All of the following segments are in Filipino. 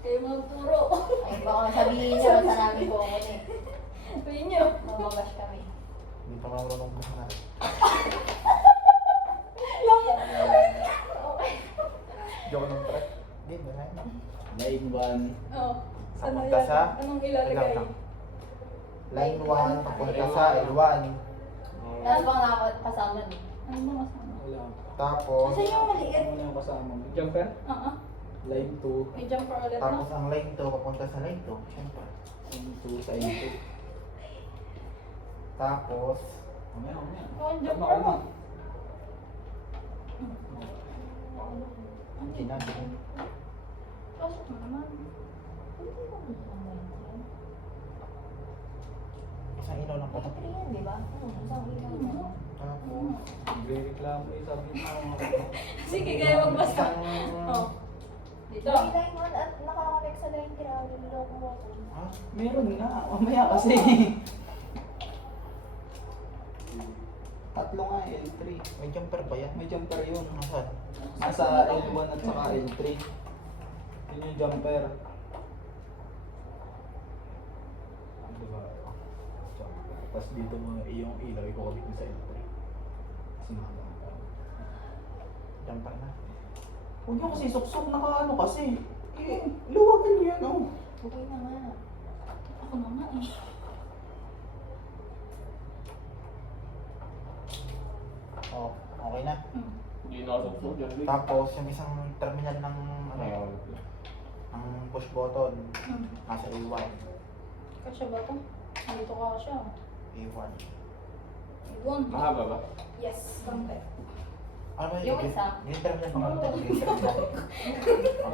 Kayo magturo. Ay, baka sabihin niyo, sa namin po ako eh. Sabihin niyo. Mamabash kami. Hindi pa marunong ko na. Joke lang pre. Hindi, wala na. Line 1. Oo. Ano Papunta yan? sa? Anong ilalagay? Line 1, papunta sa L1. Ano bang nakakasama niyo? Ano ba kasama? Wala. Tapos, Kasi yung maliit. Ano yung kasama mo? Jumper? Oo. Line 2. May jumper ulit, no? tapos ang line 2, papunta sa line 2. Siyempre. Line 2 sa line 2. Tapos, Mamaya, mamaya. Oh, ang jumper Tama mo. ka hindi na din. Pasok mo naman. Isang ilaw lang po. Pwede yan, di ba? Isang ilaw na. Tapos, Nagre-reklamo eh, sabi mo. Sige, kayo magbasa. isang... Oh. Dito. May line 1 at nakaka-connect sa line 3. Niloloko mo ako. Ha? Meron na. Mamaya kasi. Tatlo nga L3. May jumper ba yan? May jumper yun. Nasaan? Nasa L1 at saka L3. Yun yung jumper. Diba? Tapos dito mo yung ilaw, ikukabit mo sa L3. Kasi nakakita. Jumper na. Huwag niyo kasi suksok, nakaano kasi. Eh, luwagan niyo yan, oh. Okay na nga. Ako na nga eh. Oh, okay na. Hmm. Hindi nakasukso dyan. Tapos, yung isang terminal ng, ano, ng push button, Hmm. nasa A1. Kasya ba ito? Dito ka siya. A1. Ibon. Mahaba ba? Yes. Bangkay. Ano ba Yung isa? Yung terminal mga yung terminal.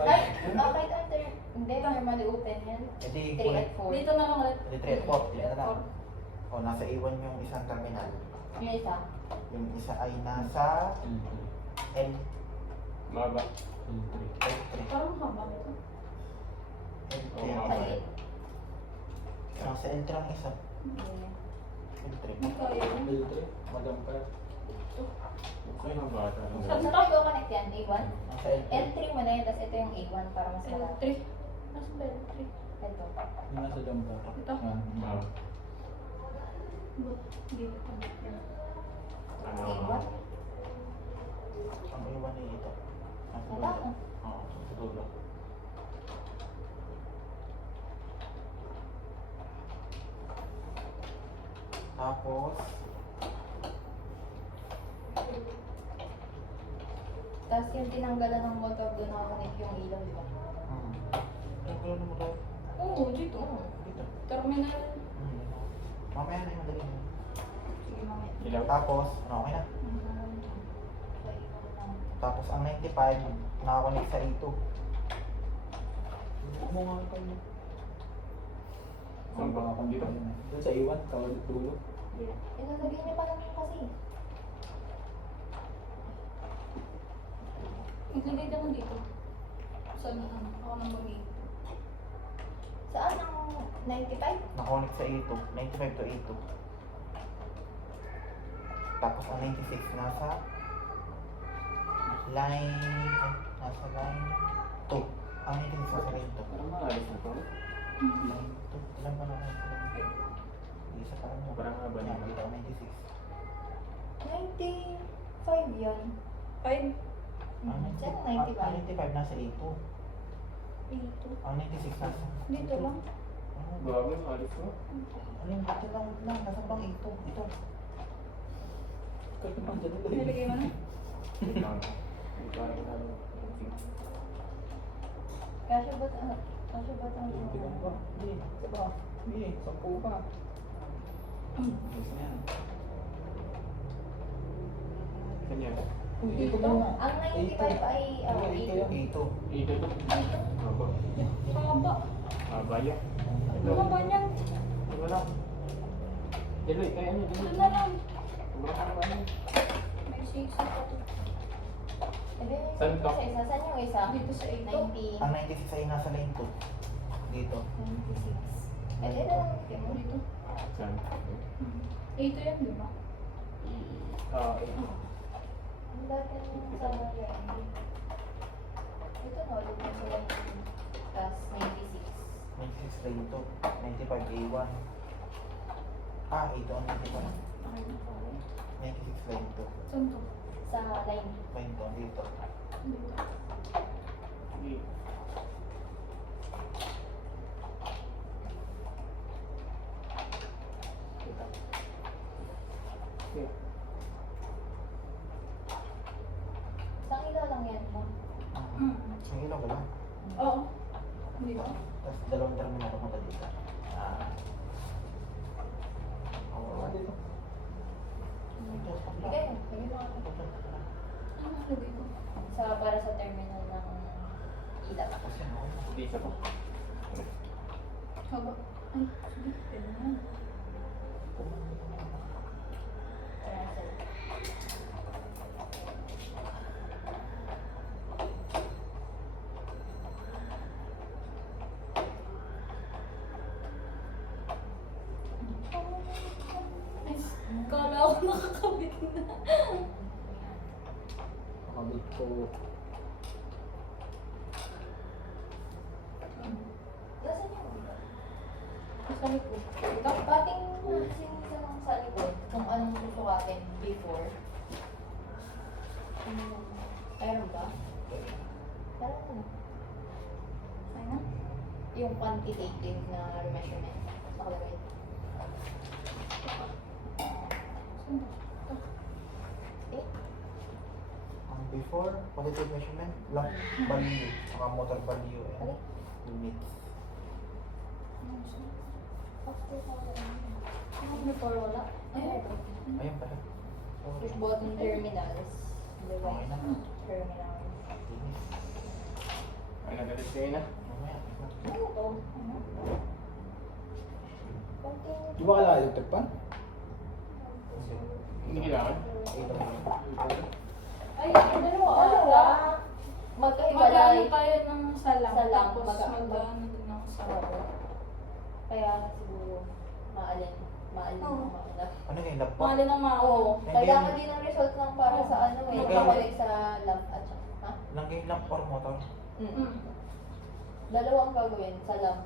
Ay, kahit under, hindi, normally open yan. Edi, 3 at 4. Dito na lang ulit. Edi 3 at 4. Dito na lang. O, nasa A1 yung isang terminal. Yung isa. Yung isa ay nasa L3. Mahaba. Parang haba nito. L3 Oo, ang okay. isa. Nasa L3 ang isa. Hindi. L3. Magkaya yun. L3, majumper. Ay, mahaba. Saan tayo connect yan? A1? Nasa L3. L3 mo na yun, tapos ito yung A1 para mas malaki. L3. Nasa ba L3? Ito. Yung nasa jumper. Ito. Yan. Mahaba. Dito connect yan. Ano? A1? Ang A1 ay ito. Nasa Wala. dulo. Oo, sa dulo. Tapos, Tapos yung tinanggalan ng motor doon nakakonect yung ilaw, di ba? Ang gulo na mo to. Oo, dito. Dito. Terminal. Mamaya na yung madali na. Sige, mamaya. Ilaw? Tapos, ano, okay na. Tapos ang 95, nakakonect sa A2. Mo nga kayo. Saan ba? Dito? Doon sa iwan, tawag dulo. Ilalagay niya pa lang yun kasi. Itlagay ka lang dito. Saan na? Ako nang mag-i. Saan ang 95? Nakakonect sa A2. 95 to A2. Tapos ang 96 nasa line, nasa line 2. Ang 96 nasa line 2. Parang maalis na to. Line 2. Ilan ba na line 2? Isa pa lang. Parang haba niya. Dito, 96. 95 yun. 5. Ang Saan 95 ang 95? 95 nasa A2. Dito. Ang 96 nasa Dito lang. Ano? Bago, maalis mo. Ano yung dito lang? Nasa bang A2? Ito. Kahit naman dyan ito. Nilagay mo na. Wait lang. Parang ano. Kasya ba't ano? Kasya ba't ang Hindi ka ba? Hindi. Isa pa. Hindi. 10 pa. Ayos na yan. Saan yan? Uy, dito Dito? muna. Ang 95 ay, Ito yan. A2. Dito ito. Haba. Haba. Haba yan. Ano ba niyan? Ito lang. Daloy, kaya niya. Ito Daloy. na lang. Sobrang haba niya. May 6 pa to. Ebe, Saan to? sa isa. Saan yung isa? Dito sa ito. 90. Ang 96 ay nasa line 2. Dito. 96. Ebe, ito lang. Dito. Dito. Saan? Ito yan, di ba? Ang dati ng sa mga line. Ito no, ulit mo sila. Tapos lane 2. 95 A1. Ah, A2 ang 95. 96 lane 2. Saan to? Sa line. Lane 2 dito. Dito. Sige. Dito. Okay. Isang ilaw lang yan mo. Ang ilaw ka lang. Oo. Hindi ba? Tapos dalawang terminal pumunta dito. Ah. Ah, dito. Bigay mo. Bigay mo ako. Ano ang lagay ko? Para sa terminal ng ilaw. Kasi ano? Hindi siya pa. Haba. Ay, sige. Pwede na yan. Para sa Ay, kala ko nakakabit na. Nakabit ko. Nasaan yung ilaw? Sa likod. Dating sinisa lang sa likod kung anong susukatin before. Meron ba? Meron na. Ay na? Yung quantitative na measurement. Nakalagay. Saan ba? Ito. Eh? Ang before, quantitative measurement, lump value, saka motor value, Alin? units. Ano siya? After Ano before wala? Ay, Ayun pala. push button terminals. Okay Device na. terminals. Linis. Ay, nagalit kayo na. Mamaya. Ano to? Continue. Di ba kailangan electric pan? Hindi kailangan. Ilaw lang. ay, dalawa. Dalawa. Magkahiwalay. Mag-ano tayo ng salang. Salang. Tapos mag-ano din ng salang. Oo. Kaya siguro maalin. Maalin Oo. ang mauna. Ano yung lab Mahali ng mga Oo. Hindi. Kailangan din ng result ng para sa ano eh. Okay. Nakakulik sa lab at saka. Ha? Lang yung lamp or motor? Mm. Dalawang gagawin sa lab.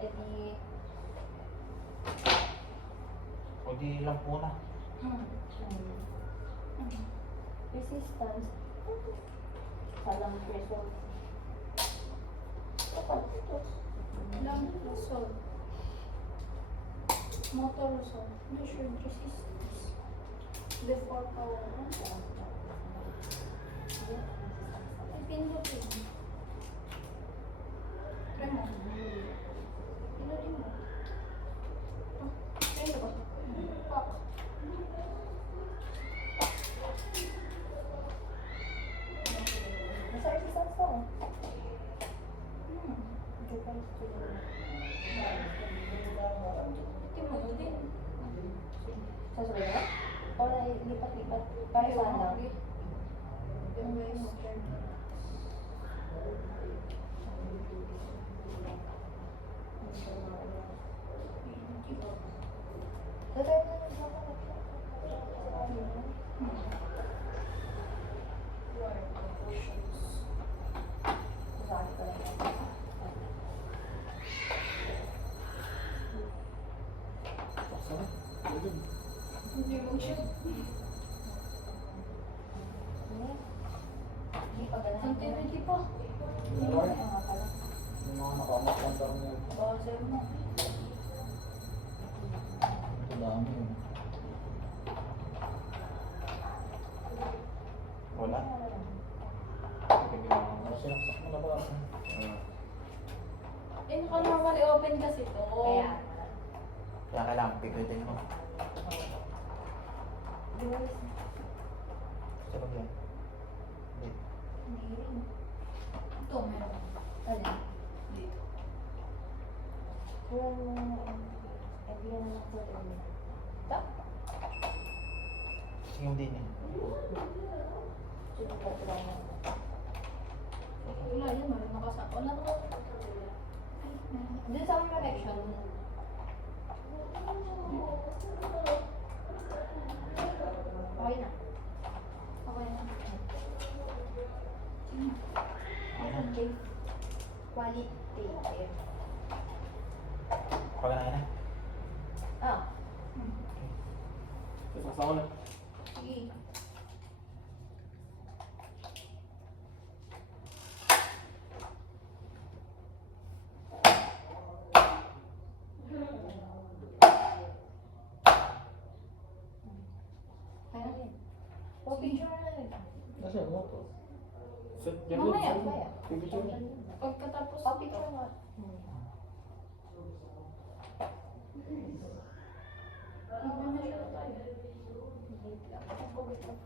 Eh di, O di lamp muna. resistance. Sa lab result. Lang result. Motor result. Measured resistance. Before power. Ay, pindot yun. Try mo. Pindot mo. Ah, try mo ba? Pak. Nasa resistance to. Hmm. Depends to the... Tingnan mo din. Sasabihin na? O lipat-lipat? Para saan lang? Device terminal. Saan? Pwede. Hindi mo siya. Continuity pa. Yung mga nakamak ng terminal. Base mo. Ito dami yun. Wala. Hindi kailangan. Ano sinaksak mo na ba? Eh, naka-normally open kasi to. Kaya, Kaya kailangan pipilitin mo. Sa ba yan? Hindi. hindi rin. Ito, meron. Alin? Dito. Wala mo, hindi yan lang sa terminal. Ito? Sige mo din eh. Susunod ko lang yan. Wala yan, meron nakasama. Wala naman. Ay, meron. Doon sa aking connection, okay na. Okay na. Sige na. Ayun. Okay. Qualitative. Paganahin na. Ah, Sasama na. Sige. kaya rin. O, picture na rin. Kasi ano to? Set, Mamaya, mamaya. Picture na. Pagkatapos O, picture nga. Mag-measure tayo. Wait lang. Ako, wait lang.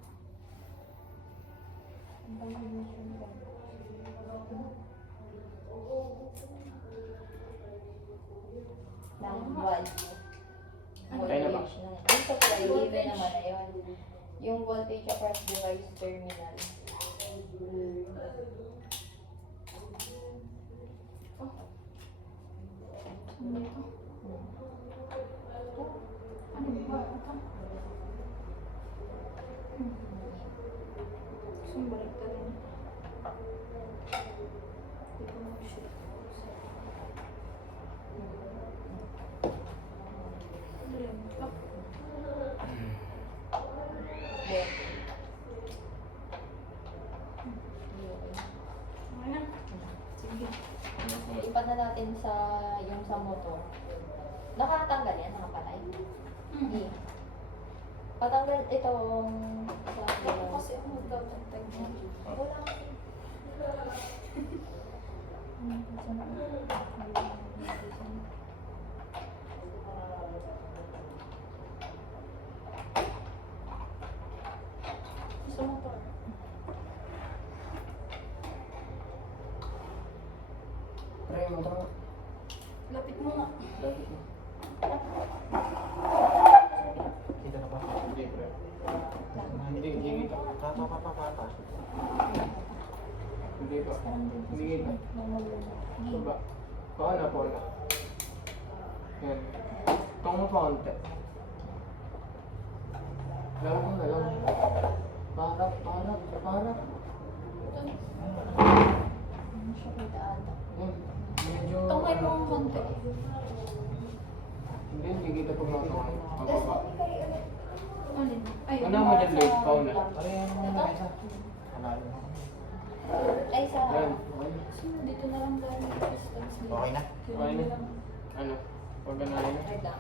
Ang pag-measure ba? Ng value. Kaya na ba? Voltage ng yung supply, given naman na yun. Yung voltage across device terminal. Ano ito? Ano ba? Ito? Gusto mo baliktad rin? Hindi ko mag-shoot. Ano yun? Ito? Then, Okay na? Sige. ipat na natin sa yung sa motor. Nakatanggal yan, nakapatay. Hindi. Patanggal itong Ako kasi ako magdadagdag niya. wala. Gusto mo to? Try mo ito. Lapit mo nga. Lapit mo. Kita na ba? Hindi, pre. Hindi, hindi kita. Papa. Hindi pa. Hindi kita. Ito ba? Baka na po na. Yan. Itong mo pa konti. Lalo mo na lang. Parap. Ito. Ano siya kita ata? Yan. Medyo... Tungkay mo ang konti. Hindi kita pag nakatungay. Tapos Mababa. kami kayo ulit. Alin? Ay, Ano mo dyan, Lloyd? Pauna. Parehan mo na isa. Halalo na. Ay, sa... Yan. Dito na lang galing yung distance dito. Okay na? Okay na. Ano? Paganahin na. Wait lang.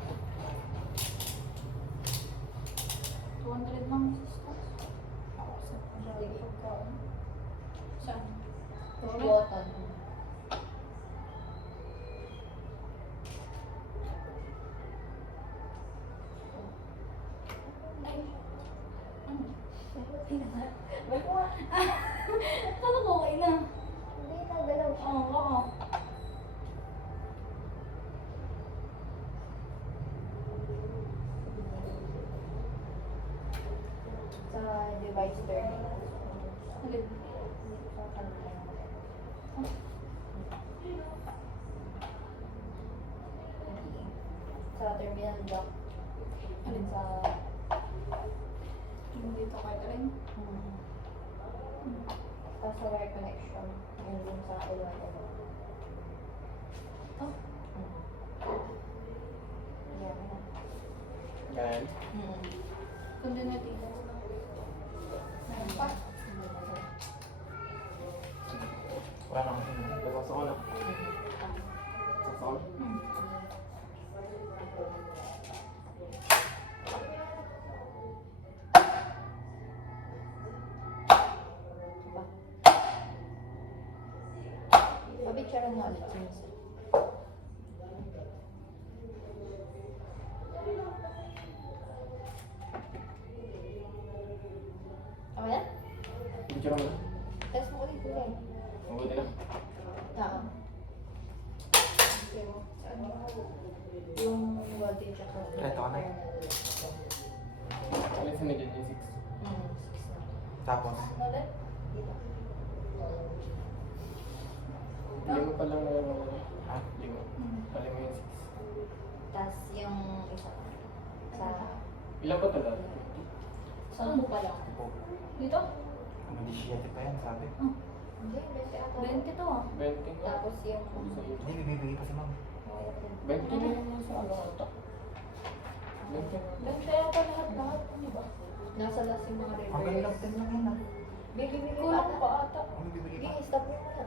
200 lang distance. Saan? Push button. Ay. Ano? Ba't mo nga? Akala ko okay na. Hindi na, galaw siya. Oo. Sa device terminal. Alin? Sa kanila. Sa terminal dock. Alin? Sa... Yung dito kahit rin. Tapos sa wire connection. Yun din sa L1. Oh. Yan na. Yan. Kundi natin. Meron pa? Wala na kasi. Sasaksak ko na. Sasaksak ko na. Pabicturean mo ulit si Mr. Okay na? Picture mo na. Test mo ulit ulit. Mabuti na. Oo. Okay. Saan yun? Yung voltage ako. Ito ka na. Alis na dyan yung 6. 6 na. Tapos, Ulit? Dito. Hindi mo palang ha? Hindi mo. Pali mo yung 6. Tapos yung isa. Sa... Ilan pa talaga? Saan mo pa lang? Tipo, Dito? ano, 17 pa yan, sabi. Hindi, 20 ata. 20 to ah. 20 nga. Tapos yung... Hindi, may bibigay pa si ma'am. 20 na yun sa ano ata. 20 na. 20 yata lahat, di ba? Nasa last yung mga Ang galing reverse. lang din lang yun ah. Baby, Kulang pa ata. Ang bibigay Sige, pa. stop mo muna